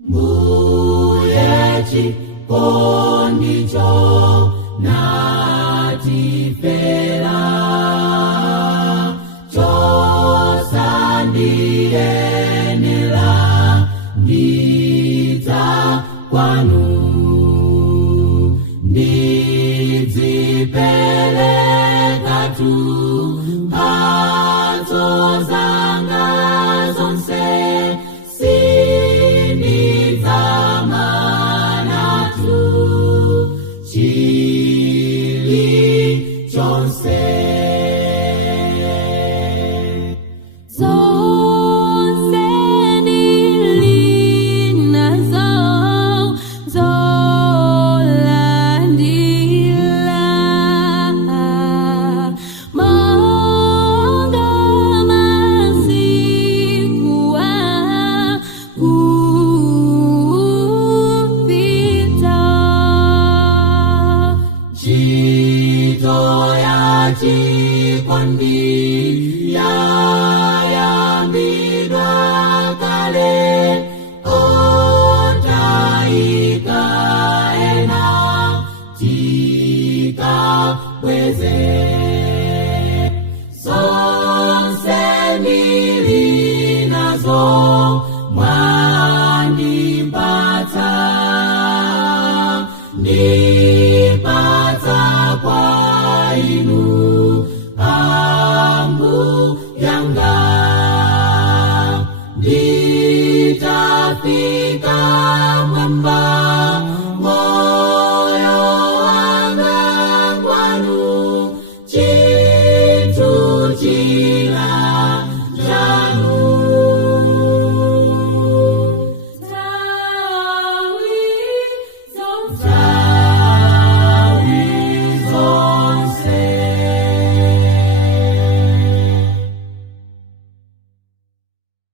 Mbuye chikondicho natifera, chosandiyenera ndidza kwanu, ndidzipereka tu mphatso zanga zonse, sindidzamana chilichonse. Zonse ndilinazo, zolandila, monga masiku akupita. Ntchito ya chikondi yayambidwa kale, otayika ena tikabweze. Zonse ndilinazo mwandipatsa, ndipatsa kwa inu Ambuyanga, nditafika